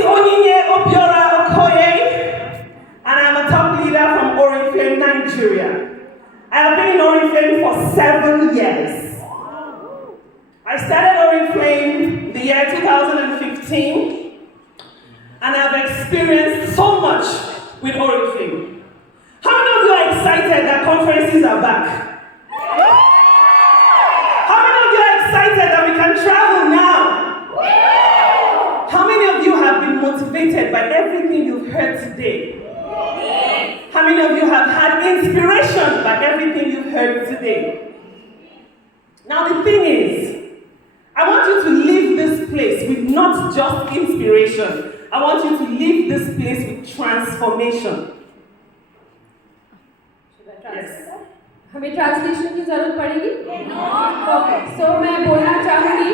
is Onyinye Obiora Okoye, and I'm a top leader from Oriflame, Nigeria. I have been in Oriflame for 7 years. I started Oriflame the year 2015, and I've experienced so much with Oriflame. How many of you are excited that conferences are back? How many of you are excited that we can travel now? How many of you have been motivated by everything you've heard today? How many of you have had inspiration by everything you've heard today? Now the thing is, I want you to leave this place with not just inspiration. I want you to leave this place with transformation. Yes. हमें translation की जरूरत पड़ेगी? Okay, so मैं बोलना चाहूँगी,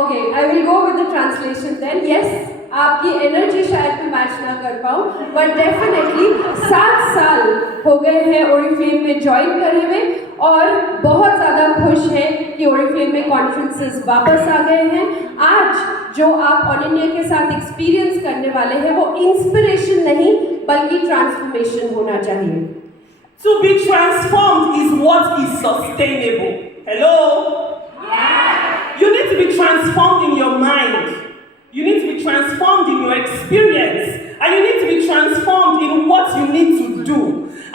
okay, I will go with the translation then. Yes, आपकी energy शायद मैं मैच ना कर पाऊँ, बट डेफिनेटली 7 साल हो गए हैं ओरिफ्लेम में ज्वाइन करे हुए, और बहुत ज़्यादा खुश हैं कि ओरिफ्लेम में कॉन्फ्रेंसेस वापस आ गए हैं. आज जो आप ऑनिनिया के साथ एक्सपीरियंस करने वाले हैं वो इंस्पिरेशन नहीं बल्कि ट्रांसफॉर्मेशन होना चाहिए. To be transformed is what is sustainable. Hello? Yeah. You need to be transformed in your mind. You need to be transformed in your experience. And you need to be transformed in what you need to do.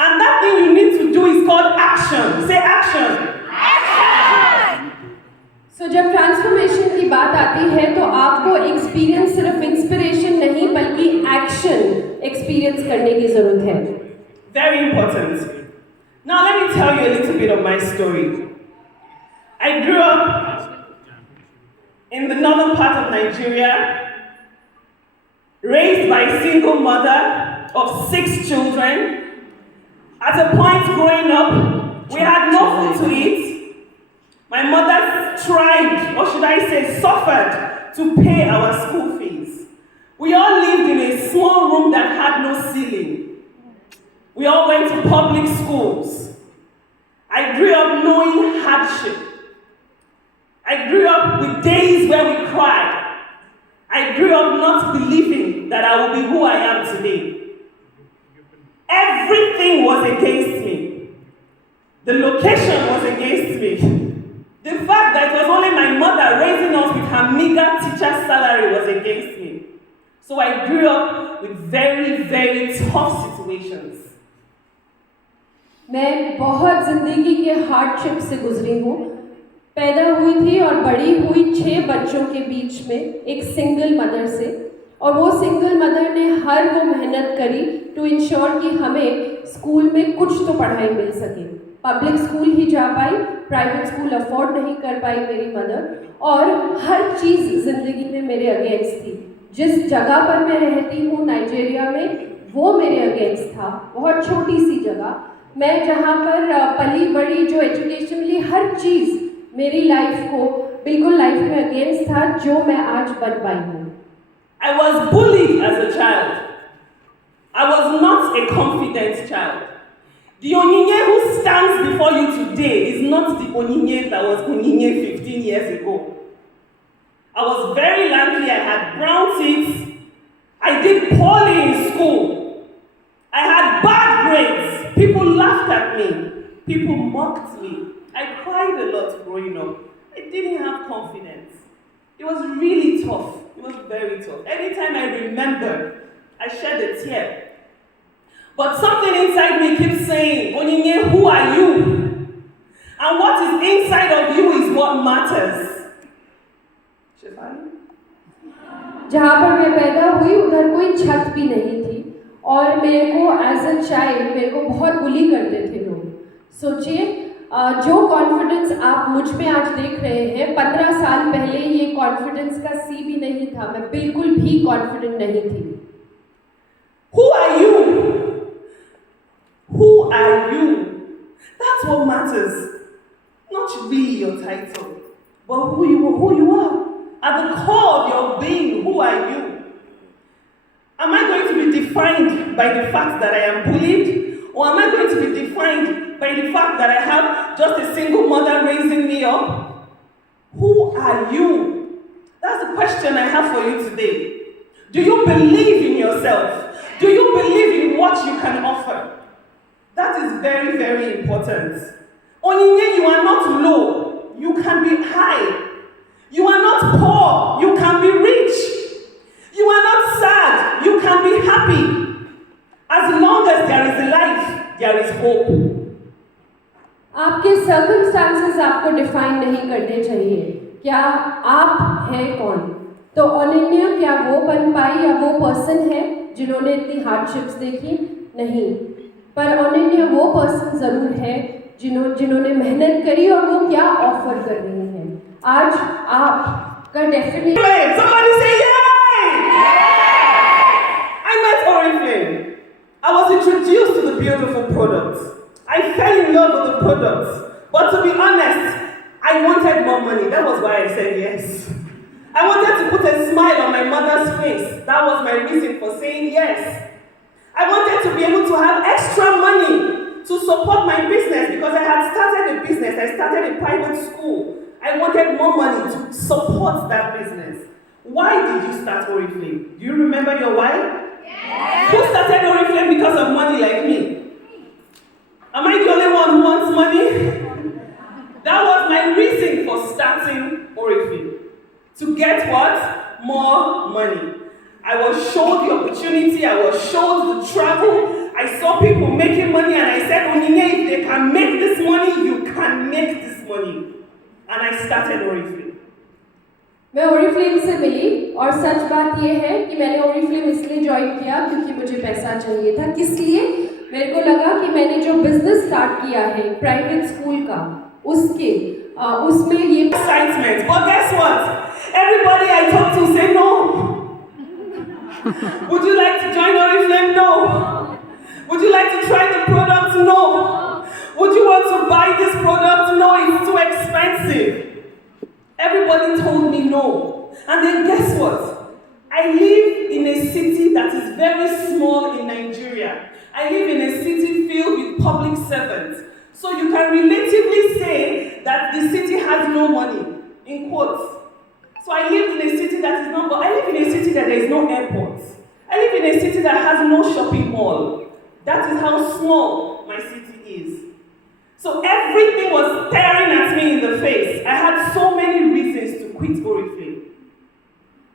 And that thing you need to do is called action. Say action. Action. So जब transformation की बात आती है तो आपको experience सिर्फ inspiration नहीं बल्कि एक्शन एक्सपीरियंस करने की जरूरत है. Very important. Now let me tell you a little bit of my story. I grew up in the northern part of Nigeria, raised by a single mother of 6 children. At a point growing up, we had no food to eat. My mother tried, or should I say suffered, to pay our school fees. We all lived in a small room that had no ceiling. We all went to public schools. I grew up knowing hardship. I grew up with days where we cried. I grew up not believing that I will be who I am today. Everything was against me. The location was against me. The fact that it was only my mother raising us with her meager teacher's salary was against me. So I grew up with very, very tough situations. मैं बहुत ज़िंदगी के hardship से गुजरी हूँ. पैदा हुई थी और बड़ी हुई 6 बच्चों के बीच में एक सिंगल मदर से, और वो सिंगल मदर ने हर वो मेहनत करी टू इंश्योर कि हमें स्कूल में कुछ तो पढ़ाई मिल सके. पब्लिक स्कूल ही जा पाई, प्राइवेट स्कूल अफोर्ड नहीं कर पाई मेरी मदर, और हर चीज़ ज़िंदगी में मेरे अगेंस्ट थी. जिस जगह पर मैं रहती हूँ नाइजीरिया में, वो मेरे अगेंस्ट था. बहुत छोटी सी जगह, मैं जहाँ पर पली बड़ी, जो एजुकेशनली हर चीज़ मेरी लाइफ को बिल्कुल लाइफ में अगेंस्ट था जो मैं आज बन पाई हूँ. I was bullied as a child. I was not a confident child. The Onyinye who stands before you today is not the Onyinye that was Onyinye 15 years ago. I was very lanky, I had brown teeth, I did poorly in school, I had bad grades. People laughed at me. People mocked me. I cried a lot growing up. I didn't have confidence. It was really tough. It was very tough. Anytime I remember, I shed a tear. But something inside me keeps saying, Onyinye, who are you? And what is inside of you is what matters. जहाँ पर मैं पैदा हुई उधर कोई छत भी नहीं थी, और मेरे को एज अ चाइल्ड मेरे को बहुत बुली करते थे लोग. सोचिए, जो कॉन्फिडेंस आप मुझ में आज देख रहे हैं, 15 साल पहले ये कॉन्फिडेंस का सी भी नहीं था. मैं बिल्कुल भी कॉन्फिडेंट नहीं थी. Who are you? Who are you? That's what matters. Not really your title, but who you are. At the core of your being, who are you? Am I going to be defined by the fact that I am bullied? Or am I going to be defined by the fact that I have just a single mother raising me up? Who are you? That's the question I have for you today. Do you believe in yourself? Do you believe in what you can offer? That is very, very important. Onyinye, you are not low. You can be high. You are not poor. You can be rich. You are not sad. You can be happy. As long as there is life, there is hope. आपके circumstances आपको define नहीं करने चाहिए। क्या आप हैं कौन? तो अनन्या क्या वो बन पाई या वो पर्सन है जिन्होंने इतनी हार्डशिप्स देखी? नहीं, पर अनन्या वो पर्सन ज़रूर है जिन्होंने मेहनत करी और वो क्या ऑफर कर रही हैं। आज आपका definitely Somebody say yay! I met Oriflame. I was introduced to the beautiful products. I fell in love with the products. But to be honest, I wanted more money. That was why I said yes. I wanted to put a smile on my mother's face. That was my reason for saying yes. I wanted to be able to have extra money to support my business because I had started a business. I started a private school. I wanted more money to support that business. Why did you start Oriflame? Do you remember your why? Yes. Who started Oriflame because of money like me? Am I the only one who wants money? That was my reason for starting Oriflame. To get what? More money. I was showed the opportunity, I was showed the travel, I saw people making money and I said, Onyinye, if they can make this money, you can make this money. And I started Oriflame. मैं Oriflame से मिली और सच बात ये है कि मैंने Oriflame इसलिए join किया क्योंकि मुझे पैसा चाहिए था। किस लिए? मेरे को लगा कि मैंने जो बिजनेस स्टार्ट किया है प्राइवेट स्कूल का, उसमें ये excitement. But guess what? Everybody I talk to say no. Would you like to join Oriflame? No. Would you like to try the product? No. Would you want to buy this product? No, it's too expensive. Everybody told me no. And then guess what? I live in a city that is very small in Nigeria. I live in a city filled with public servants. So you can relatively say that the city has no money, in quotes. So I lived in a city that is not, I live in a city that there is no airport. I live in a city that has no shopping mall. That is how small my city is. So everything was staring at me in the face. I had so many reasons to quit Oriflame.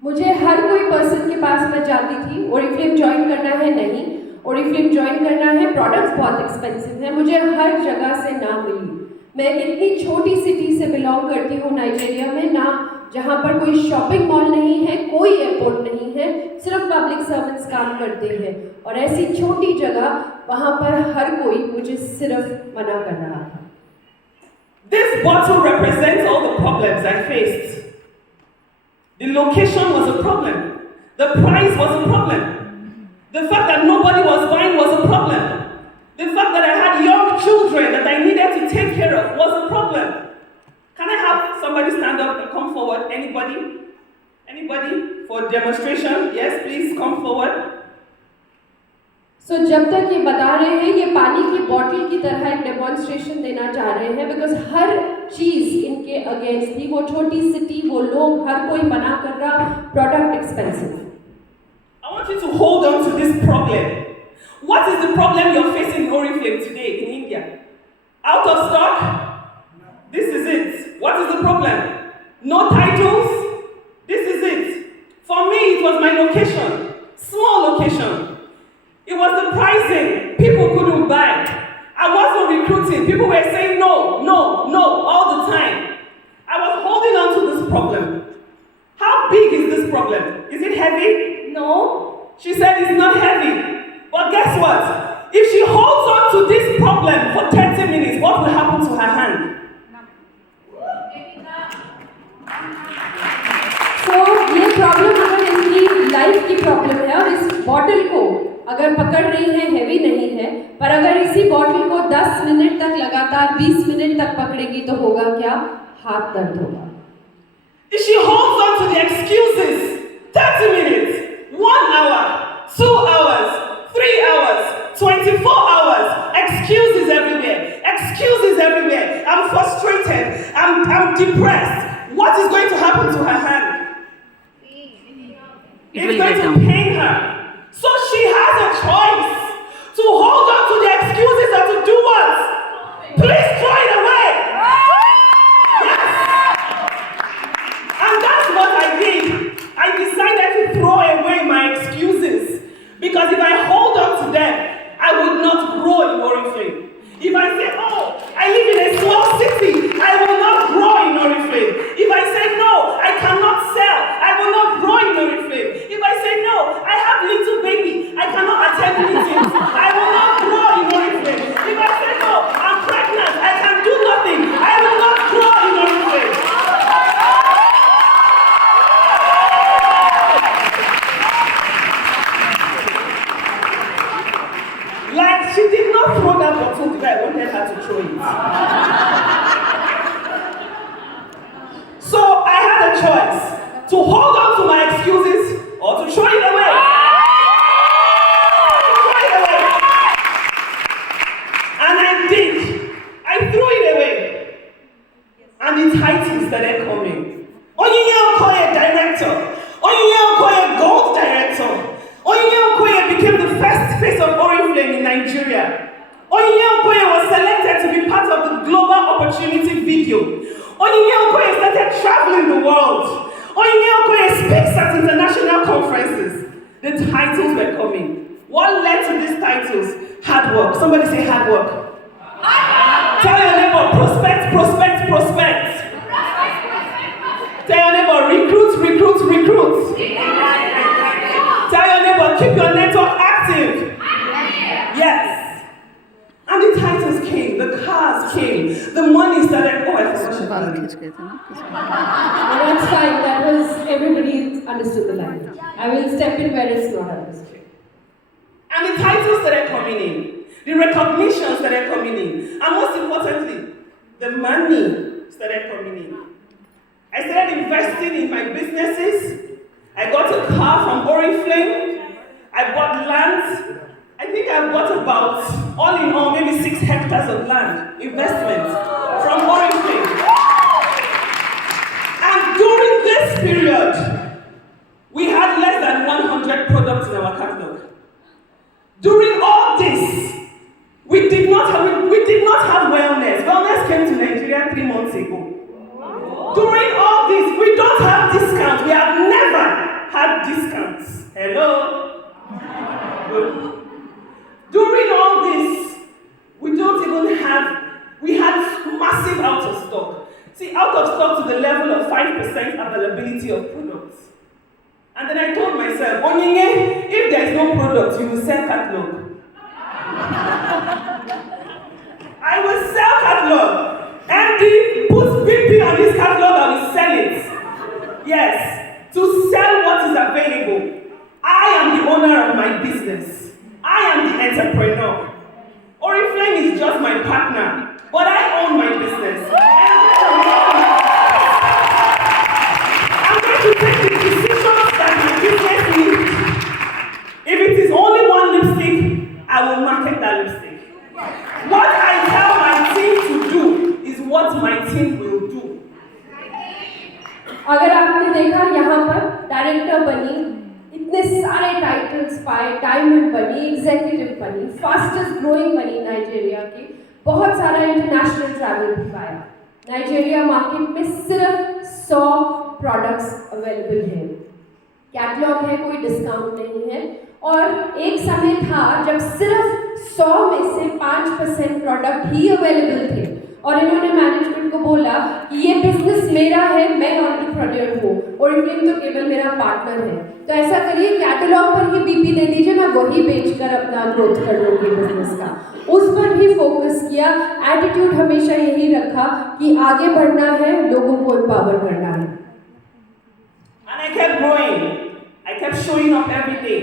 मुझे हर कोई person के पास मैं जाती थी, Oriflame join करना है, नहीं, Oriflame join करना है, प्रोडक्ट्स बहुत एक्सपेंसिव हैं, मुझे हर जगह से ना मिली। मैं एक इतनी छोटी सिटी से बिलोंग करती हूँ नाइजीरिया में, ना जहाँ पर कोई शॉपिंग मॉल नहीं है, कोई एयरपोर्ट नहीं है, सिर्फ पब्लिक सर्विस काम करते हैं, और ऐसी छोटी जगह वहाँ पर हर कोई मुझे सिर्फ मना कर रहा था। This bottle represents all the problems I faced. The location was a problem. The price was a problem. The fact that nobody was buying was a problem. The fact that I had young children that I needed to take care of was a problem. Can I have somebody stand up and come forward? Anybody? Anybody? For demonstration? Yes, please come forward. So, जब तक ये बता रहे हैं, ये पानी की bottle की तरह एक डेमोन्स्ट्रेशन देना चाह रहे हैं, बिकॉज हर चीज़ इनके अगेंस्ट थी। वो छोटी सिटी, वो लोग, हर कोई मना कर रहा, product expensive. I want you to hold on to this problem. What is the problem you're facing in Oriflame today in India? Out of stock? This is it. What is the problem? No titles? This is it. For me, it was my location. Small location. It was the pricing. People couldn't buy. I wasn't recruiting. People were saying no, no, no all the time. I was holding on to this problem. How big is this problem? Is it heavy? No. She said it's not heavy. But guess what? If she holds on to this problem for 30 minutes, what will happen to her hand? So, ये problem अगर इनकी life की problem है और इस bottle को अगर पकड़ रही है, हैवी नहीं है, पर अगर इसी बॉटल को 10 मिनट तक लगातार 20 मिनट तक पकड़ेगी तो होगा क्या? हाथ दर्द होगा। If she holds on to the excuses, 30 minutes, 1 hour, 2 hours, 3 hours, 24 hours, excuses everywhere, excuses everywhere. I'm frustrated, I'm depressed. What is going to happen to her hand? it will It's going get to down. pain her. So she has a choice to hold on to the excuses or to do what? Please throw it away. Yes. And that's what I did. I decided to throw away my excuses. Because if I hold on to them, I would not grow in Oriflame. If I say, oh, I live in a small city, I will not grow in Oriflame. If I say, no, I cannot sell, I will not grow in Oriflame. If I say, no, I have little baby, I cannot attend meetings, I will not grow in Oriflame. If I say, no, I'm pregnant, I can do nothing, I will not grow in Oriflame. Like, she did not throw that bottle the way I wanted her to throw it. So I had a choice to hold on to my excuses or to throw it away. To throw it away. And I did. I threw it away. And the titles started coming. Onyinye Okoye director. Onyinye Okoye gold director. Onyinye Okoye became the first face of Oriflame in Nigeria. Onyinye Okoye was selected to be part of the Global Opportunity video. Onyinye Okoye started traveling the world. Onyinye Okoye speaks at international conferences. The titles were coming. What led to these titles? Hard work. Somebody say hard work. Tell your neighbor, prospect, prospect, prospect. Tell your neighbor, recruit, recruit, recruit. Tell your neighbor, keep your network active. Yes. And the titles came, the cars came, the money started. Oh, I forgot. खींच गए थे ना किसी में। That's fine. That was everybody understood the line. I will step in where it's not understood. And the titles started coming in, the recognition started coming in, and most importantly, the money started coming in. I started investing in my businesses. I got a car from Oriflame. I bought land. I think I bought about, all in all, maybe 6 hectares of land, investment from Oriflame. And during this period, we had less than 100 products in our catalog. During all this, we did not have wellness. Wellness came to Nigeria 3 months ago. During all this, we don't have discounts. We have never had discounts. Hello? During all this, we don't even have, we had massive out of stock. See, out of stock to the level of 5% availability of products. And then I told myself, Onyinye, if there is no product, you will sell catalog. I will sell catalog. MD puts BP on this catalog, I will sell it. Yes, to sell what is available. I am the owner of my business. I am the entrepreneur. Oriflame is just my partner, but I own my business. I'm going to take the decisions that my business needs. If it is only one lipstick, I will market that lipstick. What I tell my team to do is what my team will do. अगर आपने देखा यहाँ पर director बनी, इतने सारे titles पाए, diamond बनी, एग्जीक्यूटिव बनी, फास्टेस्ट ग्रोइंग बनी नाइजीरिया की, बहुत सारा इंटरनेशनल ट्रैवल भी पाया। नाइजीरिया मार्केट में सिर्फ 100 प्रोडक्ट्स अवेलेबल हैं, कैटलॉग है, कोई डिस्काउंट नहीं है। और एक समय था जब सिर्फ 100 में से 5% प्रोडक्ट ही अवेलेबल थे और इन्होंने मैनेजमेंट को बोला कि ये बिजनेस मेरा है, मैं एंटरप्रेन्योर हूँ, Oriflame तो केवल मेरा पार्टनर है। तो ऐसा करिए, कैटलॉग पर ही बीपी दे दीजिए, मैं वही बेचकर अपना ग्रोथ कर लूँगी बिजनेस का। उस पर भी फोकस किया, एटीट्यूड हमेशा यही रखा कि आगे बढ़ना है, लोगों को एम्पावर करना है। And I kept growing. I kept showing up every day.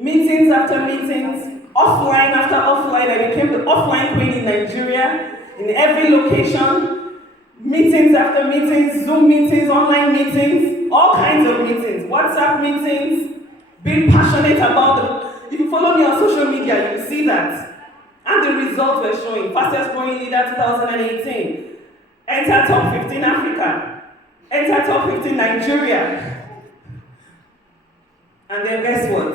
Meetings after meetings, offline after offline. I became the offline queen in Nigeria, in every location. Meetings after meetings, Zoom meetings, online meetings, all kinds of meetings, WhatsApp meetings, being passionate about the. If you follow me on social media, you will see that. And the results were showing. Fastest growing leader 2018. Enter top 15 Africa. Enter top 15 Nigeria. And then guess what?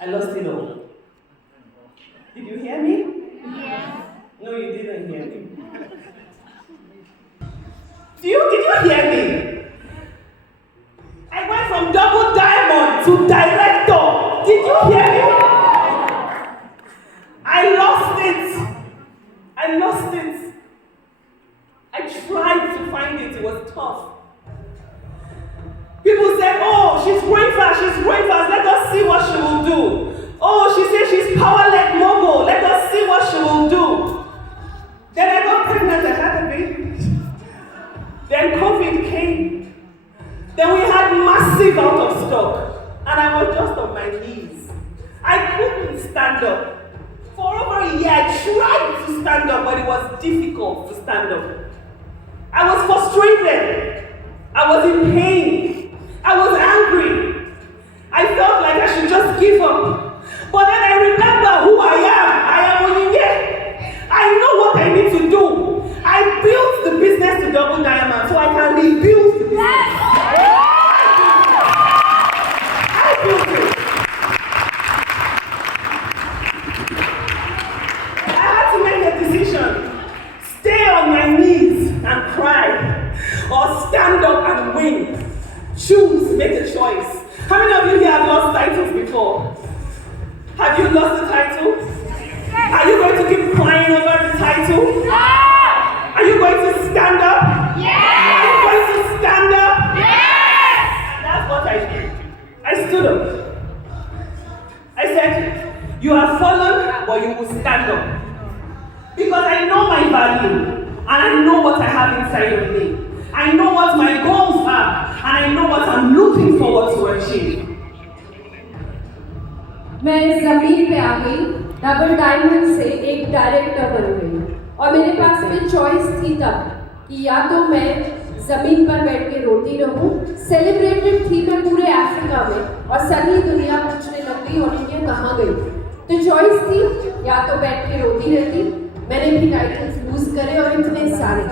I lost it all. Did you hear me? Yes. No, you didn't hear me. Did you hear me? I went from double diamond to director. Did you hear me? I lost it. I lost it. I tried to find it. It was tough. People said, oh, she's growing fast, let us see what she will do. Oh, she said she's power-led mogul, let us see what she will do. Then I got pregnant, I had a baby. Then COVID came. Then we had massive out of stock. And I was just on my knees. I couldn't stand up. For over a year, I tried to stand up, but it was difficult to stand up. I was frustrated. I was in pain. I was angry. I felt like I should just give up. But then I remember who I am. I am Onyinye. I know what I need to do. I built the business to double diamond so I can rebuild the business. I built it. I had to make a decision. Stay on my knees and cry, or stand up and win. Choose, make a choice. How many of you here have lost titles before? Have you lost the title? Are you going to keep crying over the title? Are you going to stand up? Yes! Are you going to stand up? Yes! And that's what I did. I stood up. I said, you have fallen, but you will stand up. Because I know my value, and I know what I have inside of me. I know what my goals are, and I know what I'm looking forward to achieve. मैं ज़मीन पे आ गई, double diamond से एक director बन गई, और मेरे पास में चॉइस थी तब कि या तो मैं ज़मीन पर बैठ के रोती रहूं, सेलिब्रेटेड थी मैं पूरे अफ्रीका में, और सभी दुनिया पूछने लग गई और ये कहाँ गई। तो चॉइस थी या तो बैठ के रोती रहती, मैंने भी टाइटल्स लूज करे और इतने सारे,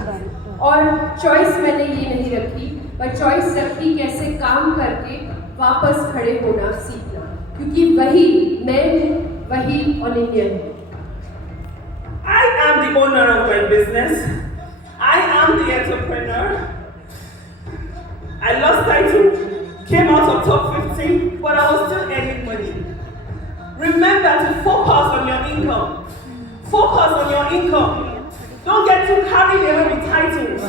और चॉइस मैंने ये नहीं रखी, पर चॉइस रखी कैसे काम करके वापस खड़े होना सीखना, क्योंकि वही मैं हूँ, वही Onyinye है। I am the owner of my business. I am the entrepreneur. I lost title, came out of top 15, but I was still earning money. Remember to focus on your income. Focus on your income. Don't get too carried away with titles.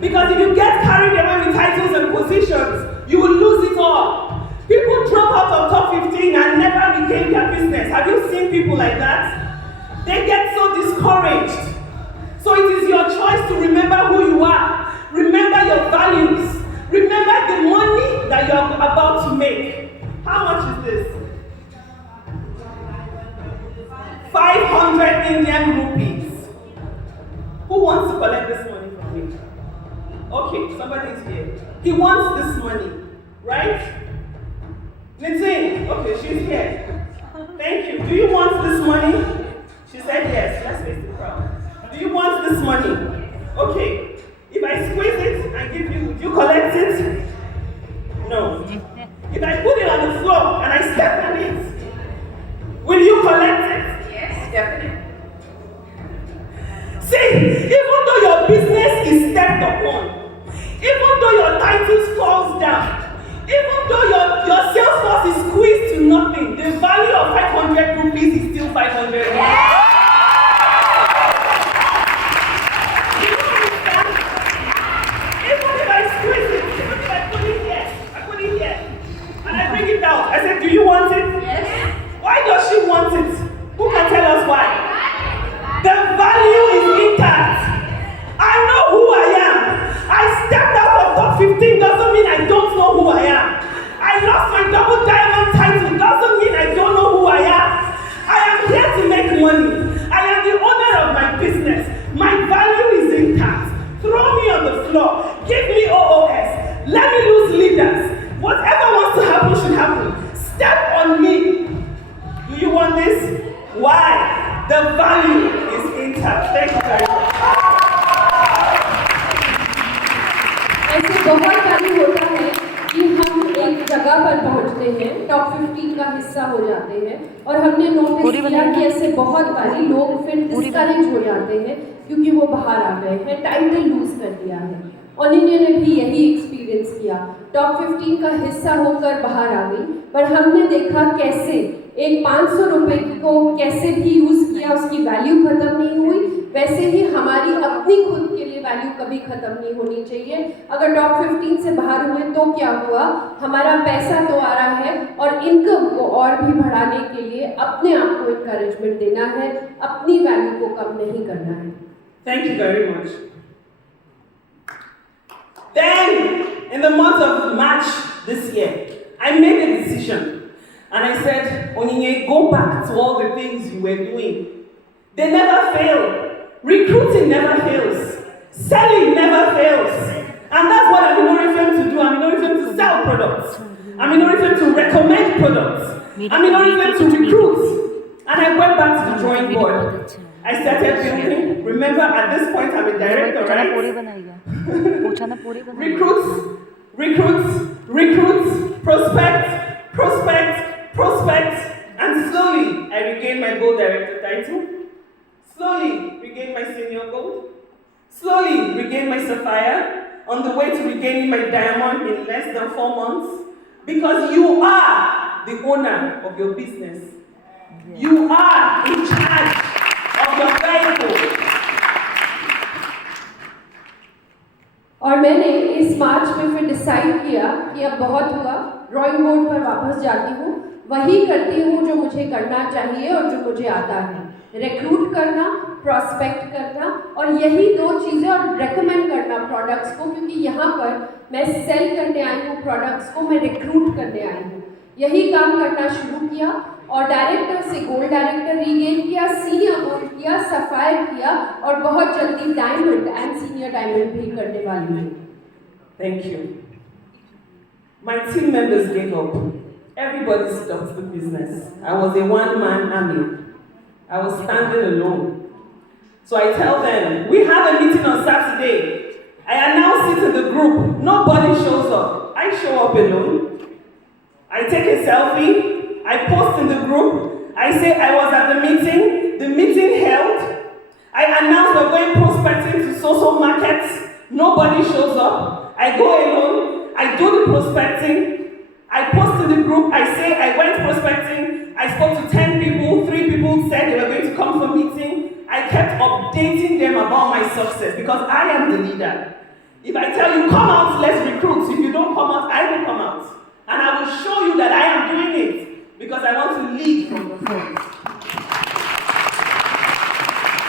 Because if you get carried away with titles and positions, you will lose it all. People drop out of top 15 and never regain their business. Have you seen people like that? They get so discouraged. So it is your choice to remember who you are. Remember your values. Remember the money that you are about to make. How much is this? 500 Indian rupees. Who wants to collect this money from me? Okay, somebody is here. He wants this money, right? Nitin, okay, she's here. Thank you. Do you want this money? She said yes. Let's face the crowd. Do you want this money? Okay. If I squeeze it and give you, would you collect it? No. If I put it on the floor and I step on it, will you collect it? Yes, definitely. See, even though your business is stepped upon, even though your titles falls down, even though your sales force is squeezed to nothing, the value of 500 rupees is still 500 rupees. Yeah. You understand? Even if I squeeze it, even if I put it here, and I bring it down, I said, do you want it? Yes. Why does she want it? Who can tell us why? The value is intact. I know who I am. I stepped out of top 15 doesn't mean I don't know who I am. I lost my double diamond title doesn't mean I don't know who I am. I am here to make money. I am the owner of my business. My value is intact. Throw me on the floor. Give me OOS. Let me lose leaders. Whatever wants to happen should happen. Step on me. Do you want this? Why? The value is intact. Thank you very much. ऐसे बहुत बारी होता है कि हम एक जगह पर पहुंचते हैं, टॉप 15 का हिस्सा हो जाते हैं, और हमने नोटिस किया कि ऐसे बहुत बारी लोग फिर डिस्करेज हो जाते हैं क्योंकि वो बाहर आ गए हैं, टाइटल लूज कर दिया है। ओनिन्या ने भी यही एक्सपीरियंस किया, टॉप 15 का हिस्सा होकर बाहर आ गई, पर हमने देखा कैसे एक 500 रुपये को कैसे भी यूज़ किया, उसकी वैल्यू ख़त्म नहीं हुई। वैसे ही हमारी अपनी खुद के लिए वैल्यू कभी ख़त्म नहीं होनी चाहिए। अगर टॉप 15 से बाहर हुए तो क्या हुआ, हमारा पैसा तो आ रहा है, और इनकम को और भी बढ़ाने के लिए अपने आप को इनकरेजमेंट देना है, अपनी वैल्यू को कम नहीं करना है। Thank you very much. Then, in the month of March this year, I made a decision. And I said, Onyinye, go back to all the things you were doing. They never fail. Recruiting never fails. Selling never fails. And that's what I'm in Oriflame to do. I'm in Oriflame to sell products. I'm in Oriflame to recommend products. I'm in Oriflame to recruit. And I went back to the drawing board. I started building. Remember, at this point, I'm a director, right? Recruits, prospects, and slowly I regained my gold director title. Slowly regained my senior gold. Slowly regained my sapphire. On the way to regaining my diamond in less than 4 months. Because you are the owner of your business. You are in charge of your vehicle. और मैंने इस मार्च में फिर decide किया कि अब बहुत हुआ, ड्राइंग बोर्ड पर वापस जाती हूँ, वही करती हूँ जो मुझे करना चाहिए और जो मुझे आता है, रिक्रूट करना, प्रोस्पेक्ट करना, और यही 2 चीज़ें, और रेकमेंड करना प्रोडक्ट्स को, क्योंकि यहाँ पर मैं सेल करने आई हूँ प्रोडक्ट्स को, मैं रिक्रूट करने आई हूँ। यही काम करना शुरू किया और डायरेक्टर से गोल्ड डायरेक्टर रीगेन किया, सीनियर गोल्ड किया, सफायर किया, और बहुत जल्दी डायमंड एंड सीनियर डायमंड भी करने वाली हूँ। Thank you. My team members gave up. Everybody stopped the business. I was a one-man army. I was standing alone. So I tell them, we have a meeting on Saturday. I announce it in the group. Nobody shows up. I show up alone. I take a selfie. I post in the group. I say I was at the meeting. The meeting held. I announce we're going prospecting to social markets. Nobody shows up. I go alone. I do the prospecting. I post in the group. I say I went prospecting. I spoke to 10 people. 3 people said they were going to come for meeting. I kept updating them about my success because I am the leader. If I tell you, come out, let's recruit. If you don't come out, I will come out. And I will show you that I am doing it because I want to lead from the front.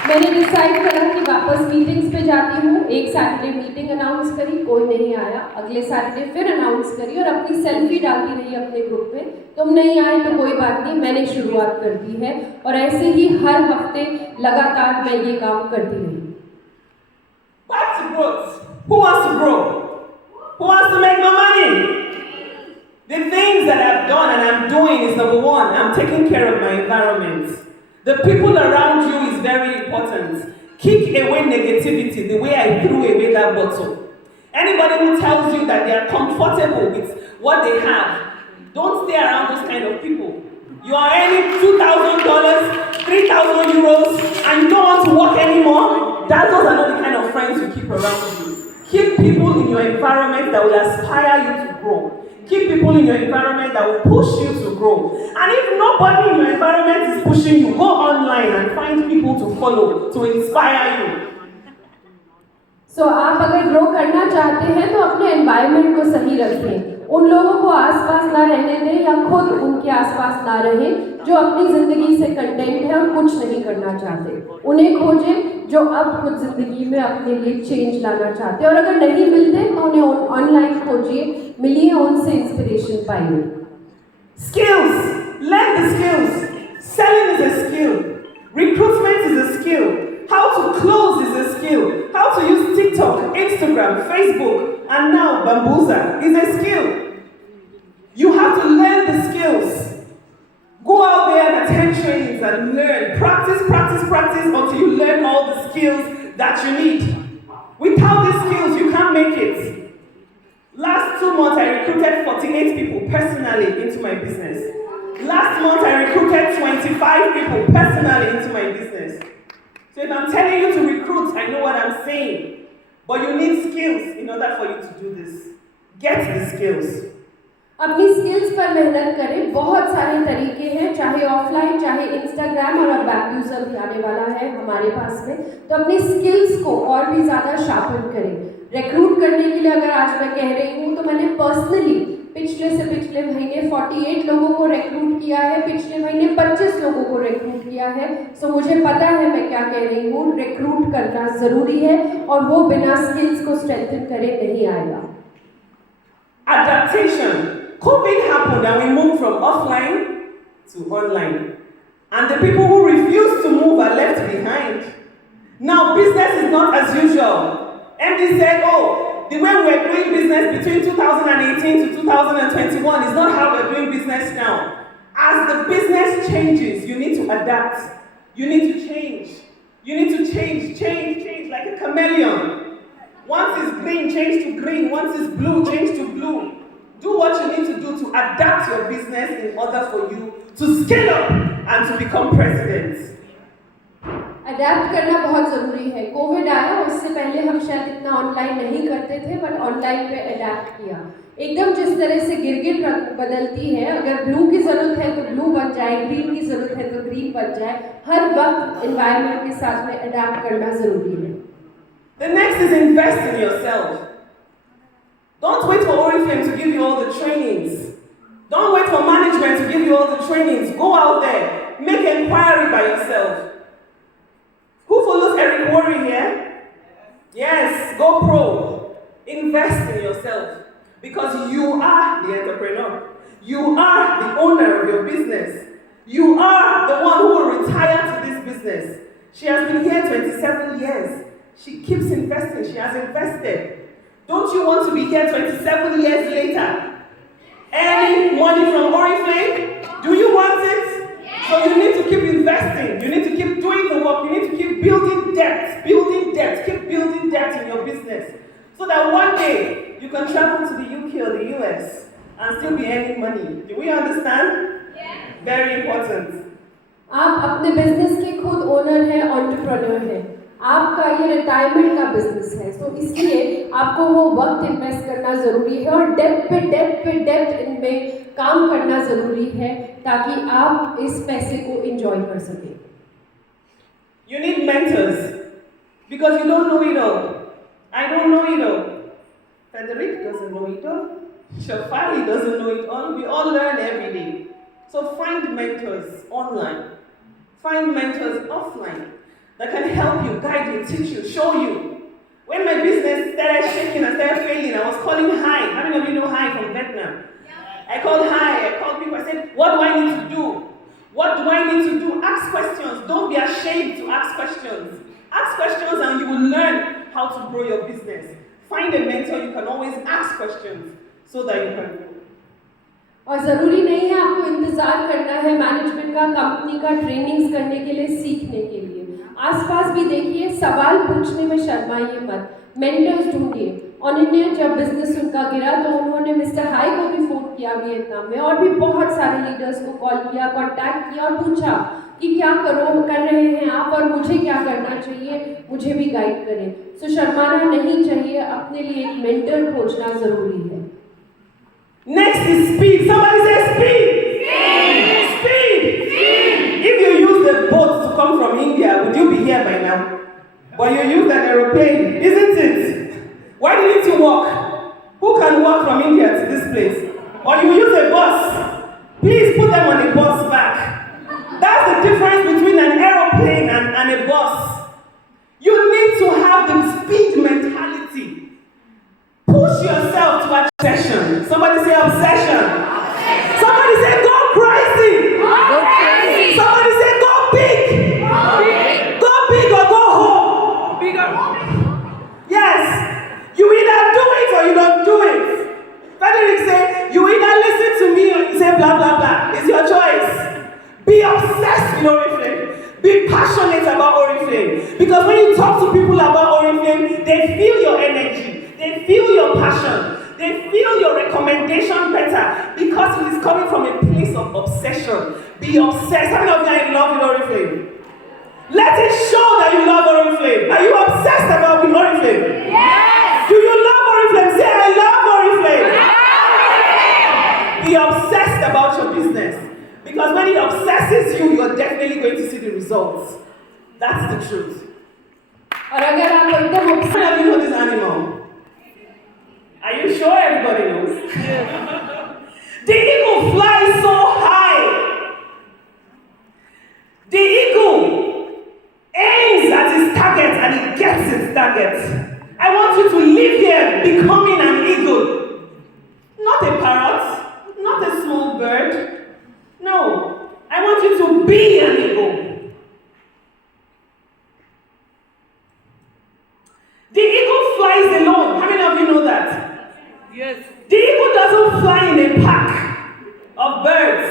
मैंने decide करा कि वापस meetings पे जाती हूँ। एक Saturday meeting announce करी, कोई नहीं आया। अगले सैटरडे फिर अनाउंस करी और अपनी सेल्फी डालती रही अपने ग्रुप में, तुम नहीं आए तो कोई बात नहीं, मैंने शुरुआत कर दी है। और ऐसे ही हर हफ्ते लगातार मैं ये काम करती रही। Back to growth. Who wants to grow? Who wants to make more money? The things that I've done and I'm doing is number 1, I'm taking care of my environment. The people around you is very important. Kick away negativity the way I threw away that bottle. Anybody who tells you that they are comfortable with what they have, don't stay around those kind of people. You are earning $2,000, 3,000 euros, and you don't want to work anymore. Those are not the kind of friends you keep around you. Keep people in your environment that will aspire you to grow. Keep people in your environment that will push you to grow. And if nobody in your environment is pushing you, go online and find people to follow, to inspire you. So, आप अगर grow करना चाहते हैं तो अपने environment को सही रखें, उन लोगों को आसपास ना रहने दें या खुद उनके आसपास ना रहें जो अपनी ज़िंदगी से कंटेंट है और कुछ नहीं करना चाहते। उन्हें खोजें जो अब खुद ज़िंदगी में अपने लिए चेंज लाना चाहते हैं, और अगर नहीं मिलते तो उन्हें ऑनलाइन खोजिए, मिलिए, उनसे इंस्पिरेशन पाइए। Skills. Learn the skills. Selling is a skill. Recruitment is a skill. How to close is a skill. How to use TikTok, Instagram, Facebook, and now Bambuza is a skill. You have to learn the skills. Go out there and attend trainings and learn. Practice until you learn all the skills that you need. Without these skills, you can't make it. Last 2 months, I recruited 48 people personally into my business. Last month, I recruited 25 people personally into my business. So if I'm telling you to recruit, I know what I'm saying. But you need skills in order for you to do this. Get the skills. अपनी skills पर मेहनत करें. बहुत सारे तरीके हैं, चाहे offline चाहे इंस्टाग्राम, और अब बैक यूज़र भी आने वाला है हमारे पास में. तो अपनी स्किल्स को और भी ज़्यादा शार्पन करें. रिक्रूट करने के लिए अगर आज मैं कह रही हूँ तो मैंने पर्सनली पिछले महीने 48 लोगों को रिक्रूट किया है, पिछले महीने 25 लोगों को रिक्रूट किया है. सो मुझे पता है मैं क्या कह रही हूँ. रिक्रूट करना ज़रूरी है और वो बिना स्किल्स को स्ट्रेंथन करे नहीं आएगा. Adaptation. COVID happened and we moved from offline to online. And the people who refused to move are left behind. Now business is not as usual. MD said, oh, the way we're doing business between 2018 to 2021 is not how we're doing business now. As the business changes, you need to adapt. You need to change. You need to change like a chameleon. Once it's green, change to green. Once it's blue, change to blue. Do what you need to do to adapt your business in order for you to scale up and to become president. Adapt करना बहुत ज़रूरी है. Covid आया, उससे पहले हम शायद इतना ऑनलाइन नहीं करते थे, बट ऑनलाइन पे अडेप्ट किया. एकदम जिस तरह से गिरगिट बदलती है, अगर ब्लू की ज़रूरत है तो ब्लू बन जाए, ग्रीन की ज़रूरत है तो ग्रीन बन जाए. हर वक्त एनवायरनमेंट के साथ में अडेप्ट करना ज़रूरी है. The next is invest in yourself. Don't wait for Oriflame to give you all the trainings. Don't wait for management to give you all the trainings. Go out there. Make inquiry by yourself. Who follows Eric Worre here? Yes, go pro. Invest in yourself. Because you are the entrepreneur. You are the owner of your business. You are the one who will retire to this business. She has been here 27 years. She keeps investing. She has invested. Don't you want to be here 27 years later? Earning money from Oriflame? Do you want it? So you need to keep investing. You need to keep doing the work. You need to keep building debt. Keep building debt in your business. So that one day you can travel to the UK or the US and still be earning money. Do we understand? Yes. Very important. आप अपने business के खुद owner हैं, entrepreneur हैं. आपका ये retirement का business है, तो इसलिए आपको वो वक्त इन्वेस्ट करना ज़रूरी है और डेप्थ इनमें काम करना ज़रूरी है ताकि आप इस पैसे को एंजॉय कर सकें. You need mentors because you don't know it all. I don't know it all. Frederick doesn't know it all. Shafali doesn't know it all. We all learn every day. So find mentors online. Find mentors offline that can help you, guide you, teach you, show you. When my business started shaking and started failing, I was calling Hi. How many of you know Hi from Vietnam? I called Hi. I called people. I said, what do I need to do? What do I need to do? Ask questions. Don't be ashamed to ask questions. Ask questions and you will learn how to grow your business. Find a mentor. You can always ask questions so that you can grow. और ज़रूरी नहीं है आपको इंतज़ार करना है management का, company का ट्रेनिंग्स करने के लिए, सीखने के लिए. आसपास भी देखिए, सवाल पूछने में शर्माइए मत, मेंटर्स ढूंढिए. अनन्या जब बिजनेस उनका गिरा तो उन्होंने मिस्टर हाई को भी फ़ोन किया वियतनाम में और भी बहुत सारे लीडर्स को कॉल किया, कांटेक्ट किया और पूछा कि क्या कर रहे हैं आप और मुझे क्या करना चाहिए, मुझे भी गाइड करें. सो शर्माना नहीं चाहिए, अपने लिए एक मेंटर खोजना ज़रूरी है. Next is speed. Somebody say speed. Speed. If you use the boat to come from India, would you be here by now? But you use an aeroplane, isn't it? Why didn't you walk? Who can walk from India to this place? Or you use a bus? Please put them on a bus back. That's the difference between an aeroplane and a bus. You need to have the speed mentality. Push yourself to obsession. Somebody say obsession. Somebody say go crazy. Somebody say go big. Go big or go home. Yes. You either do it or you don't do it. Frederick said, you either listen to me or you say blah blah blah. It's your choice. Be obsessed with Oriflame. Be passionate about Oriflame. Because when you talk to people about Oriflame, they feel your energy. They feel your passion. They feel your recommendation better because it is coming from a place of obsession. Be obsessed. How many of you are in love with Oriflame? Let it show that you love Oriflame. Are you obsessed about with Oriflame? Yes! Do you love Oriflame? Say, I love Oriflame. Be obsessed about your business. Because when it obsesses you, you're definitely going to see the results. That's the truth. और अगर आप एकदम How many of you know this animal? Are you sure everybody knows? The eagle flies so high. The eagle aims at his target and he gets his target. I want you to live here becoming an eagle. Not a parrot, not a small bird. No, I want you to be an eagle. The eagle flies alone. How many of you know that? Yes. The eagle doesn't fly in a pack of birds.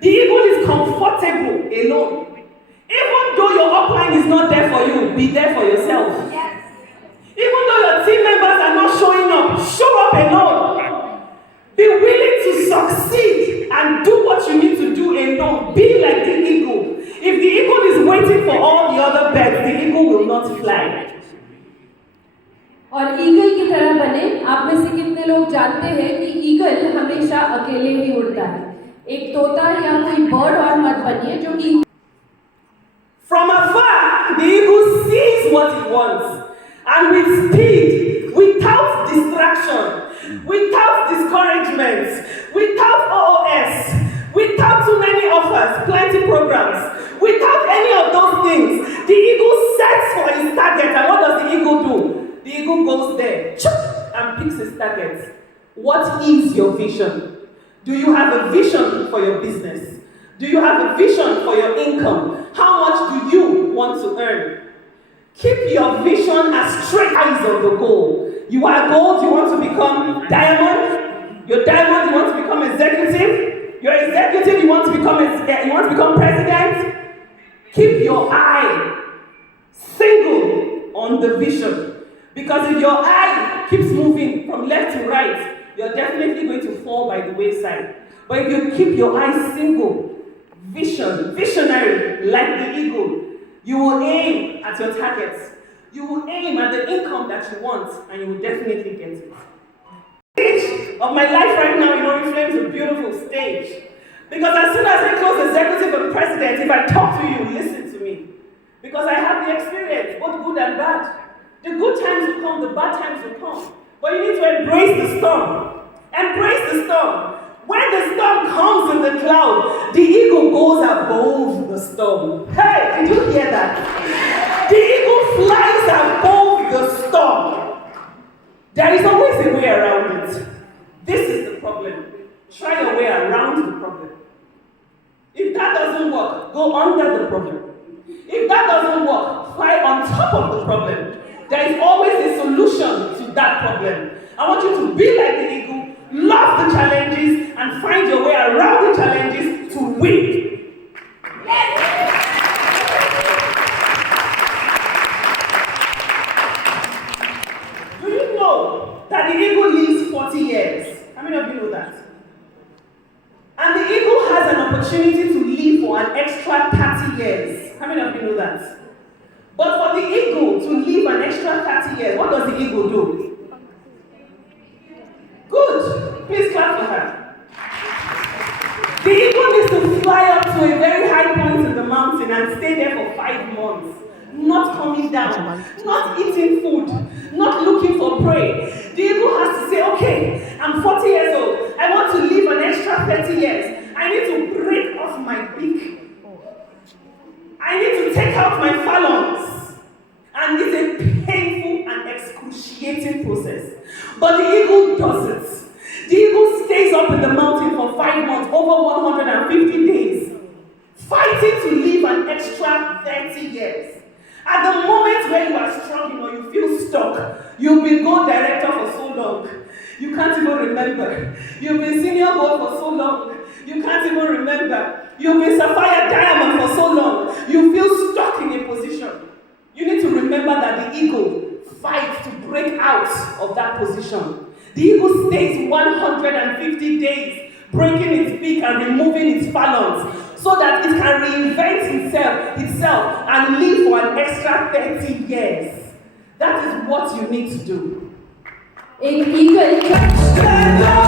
The eagle is comfortable alone. Even though your upline is not there for you, be there for yourself. Yes. Even though your team members are not showing up, show up alone. Be willing to succeed and do what you need to do alone. Be like the eagle. If the eagle is waiting for all the other birds, the eagle will not fly. और eagle की तरह बने। आप में से कितने लोग जानते हैं कि ईगल हमेशा अकेले ही उड़ता है। एक तोता या कोई बर्ड और मत बनिए जो कि From afar, the eagle sees what it wants, and with speed, without distraction, without discouragement, without OOS, without too many offers, plenty programs, without any of those things, the eagle sets for his target. And what does the eagle do? The eagle goes there and picks his target. What is your vision? Do you have a vision for your business? Do you have a vision for your income? How much do you want to earn? Keep your vision as straight eyes on the goal. You are gold, you want to become diamond. You're diamond, you want to become executive. You're executive, you want to become president. Keep your eye single on the vision. Because if your eye keeps moving from left to right, you're definitely going to fall by the wayside. But if you keep your eye single, visionary, like the eagle, you will aim at your targets. You will aim at the income that you want, and you will definitely get it. The stage of my life right now, Oriflame is a beautiful stage. Because as soon as I close executive and president, if I talk to you, listen to me. Because I have the experience, both good and bad. The good times will come, the bad times will come. But you need to embrace the storm. Embrace the storm. When the storm comes in the cloud, the eagle goes above the storm. Hey, did you hear that? The eagle flies above the storm. There is always a way around it. This is the problem. Try your way around the problem. If that doesn't work, go under the problem. If that doesn't work, fly on top of the problem. There is always a solution to that problem. I want you to be like the eagle, love the challenges, and find your way around the challenges to win. Yes. Do you know that the eagle lives 40 years? How many of you know that? And the eagle has an opportunity to live for an extra 30 years. How many of you know that? But for the eagle to live an extra 30 years, what does the eagle do? Good. Please clap for her. The eagle needs to fly up to a very high point in the mountain and stay there for 5 months. Not coming down, not eating food, not looking for prey. The eagle has to say, okay, I'm 40 years old. I want to live an extra 30 years. I need to break off my beak. I need to take out my phalanx. And it's a painful and excruciating process. But the eagle does it. The eagle stays up in the mountain for 5 months, over 150 days, fighting to live an extra 30 years. At the moment where you are struggling or you feel stuck, you've been gold director for so long, you can't even remember. You've been senior gold for so long, you can't even remember. You've been sapphire diamond for so long, you feel stuck in a position. You need to remember that the eagle fights to break out of that position. The eagle stays 150 days, breaking its beak and removing its phalanx, so that it can reinvent itself and live for an extra 30 years. That is what you need to do. एक eagle